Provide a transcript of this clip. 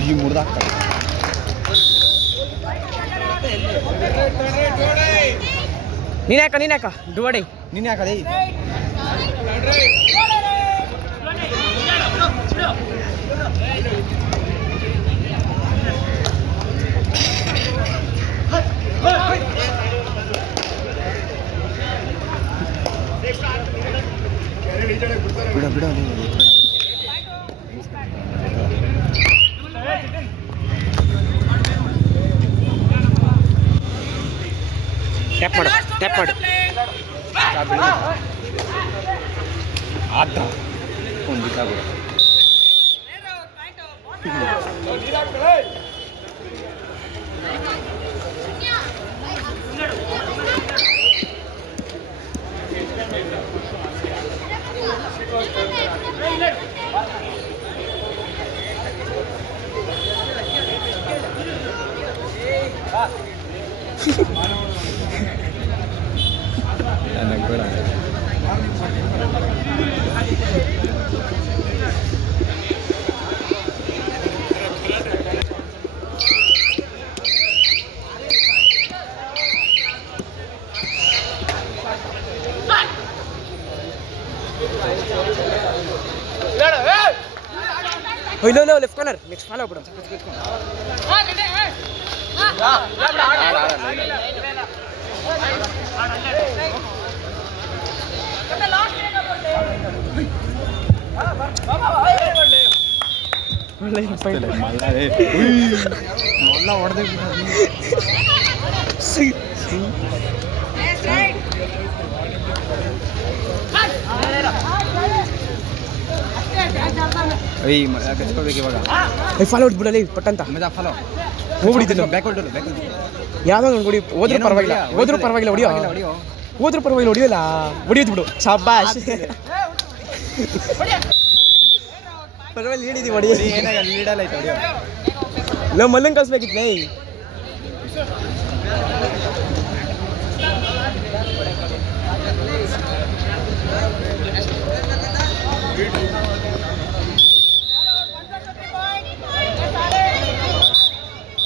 ಈ ಮುರ್ದಾಕ್ತಾರೆ ನೀನ್ಯಾಕ ಡುವಡಿ ನೀನು ಯಾಕಡೆ ಬಿಡ ಬಿಡ ಟ್ಯಾಪ್ ಮಾಡು ಆತ ಒಂದು ಬಿಟ್ಟಾಗ ನನಗೆ ಬೇಡ low left corner next follow ಬಿಡು ಮಲ್ಲ ಹೊಡೆದ ಕಚ್ಕೋಬೇಕು ಇವಾಗ ಫಾಲೋ ಬಿಡಲಿ ಪಟ್ಟಂತ ಫಾಲೋ ಹೋಗ್ಬಿಡಿದ್ದೀನಿ ಬ್ಯಾಕ್ ಹೊಡ್ಡು ಬ್ಯಾಕ್ ಯಾವ್ದೋ ಒಂದು ಹೊಡಿ ಹೋದ್ರೂ ಪರವಾಗಿಲ್ಲ ಹೊಡಿಯೋ ಹೋದ್ರೂ ಪರವಾಗಿಲ್ಲ ಹೊಡಿಯೋಲ್ಲ ಹೊಡಿಯೋದು ಬಿಡು ಶಾಬಾಷ್ ಪರವಾಗಿಲ್ಲ ಹೇಳಿದೀವಿ ಹೊಡಿ ಏನಾಗಲ್ಲ ಲೀಡಲ್ಲ ಆಯ್ತು ಹೊಡಿಯೋ ನಾವು ಮಲ್ಲಂಗೆ ಕಳಿಸ್ಬೇಕಿತ್ತು